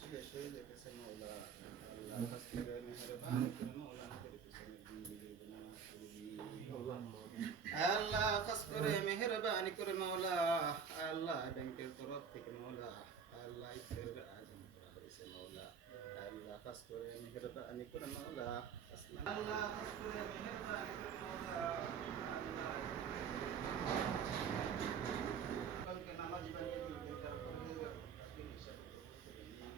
শেষ হয়ে যেতেছে মওলা। আল্লাহ কাছ থেকে মেহেরবানি করে মওলা আমাদের পিছনে জিন্দেগির গুনাহ মাফ করে দিন। আল্লাহ খাস করে মেহেরবানি করে মওলা, আল্লাহ ব্যাংকের তরফ থেকে মওলা, আল্লাহ ইফতারের আয়োজন করা হয়েছে মওলা। আল্লাহ খাস করে মেহেরবানি করে মওলা, আল্লাহ খাস করে মেহেরবানি করে মওলা, আল্লাহ কালকে নামাজি বানিয়ে দিন, তার পরহেজগার মুত্তাকিন হিসাবে কবুল করে নিন।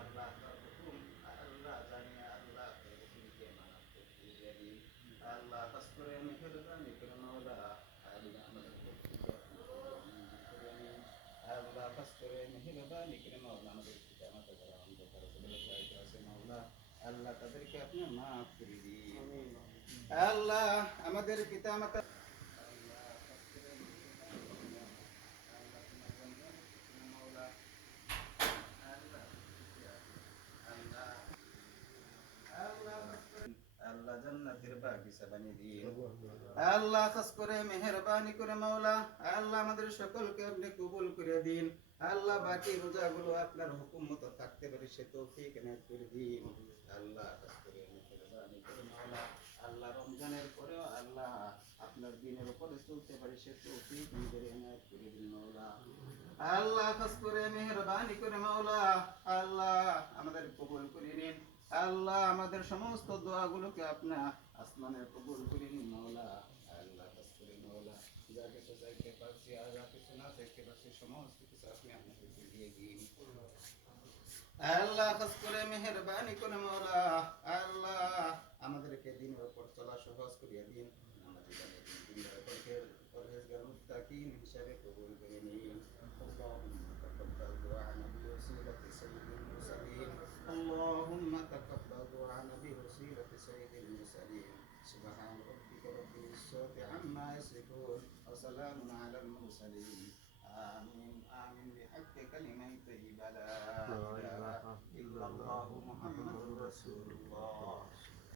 আল্লাহ তার হুকুম আল্লাহ জানিয়ে আল্লাহ তার হুকুমকে মানার তৌফিক দিয়ে দিন। আল্লাহ খাস করে মেহেরবানি করে মওলা, আল্লাহ আমাদের প্রত্যেককে মঞ্জুর করে নিন। আল্লাহ খাস করে মেহেরবানি করে মওলা আমাদের পিতামাতা যারা অন্ধকার কবরে শায়িত আছে মওলা, আল্লাহ তাদেরকে আপনি মাফ করে দিন। আল্লাহ আমাদের পিতামাতা আল্লাহ খাস করে মেহেরবানি করে মওলা, আল্লাহ তোমার রমজানের সূচনা মওলা, আল্লাহ আল্লাহ আল্লাহ আল্লাহ জান্নাতের বাগিচা বানিয়ে দিন। আল্লাহ খাস করে মেহেরবানি করে মাওলা, আল্লাহ আমাদের সকলকে আপনি কবুল করে দিন। আল্লাহ বাকি রোজাগুলো আপনার হুকুম মতো থাকতে পারে সে তৌফিক এনায়েত করে দিন। আল্লাহ খাস করে মেহেরবানি করে মাওলা, আল্লাহ রমজানের পরেও আল্লাহ আপনার দিনের উপরে চলতে পারে সে তৌফিক নিজের এনায়েত করে দিন মাওলা। আল্লাহ খাস করে মেহেরবানি করে মাওলা, আল্লাহ আমাদের কবুল করে নিন। আল্লাহ আমাদের সমস্ত দোয়াগুলোকে আপনার আসমানের কবুল করে নিন মাওলা। আল্লাহ খাস করে মাওলা, যা কিছু চাইতে পারছি আর যা কিছু না চাইতে পারছি সমস্ত কিছু আপনি আপনাদেরকে দিয়ে দিন। আল্লাহ খাস করে মেহেরবানি করে মাওলা, আল্লাহ আমাদেরকে দিনের উপর চলা সহজ করিয়া দিন। নামাজি বানিয়ে দিন, দিনের পরহেজগার মুত্তাকিন হিসাবে কবুল করে নিন। اللهم تقبل دعاءنا بوسيلة سيد المرسلين. اللهم تقبل دعاءنا بوسيلة سيد المرسلين. سبحان ربك رب العزة عما يصفون وسلام على المرسلين. آمين آمين بحق كلمة طيبة لا إله إلا الله محمد رسول الله.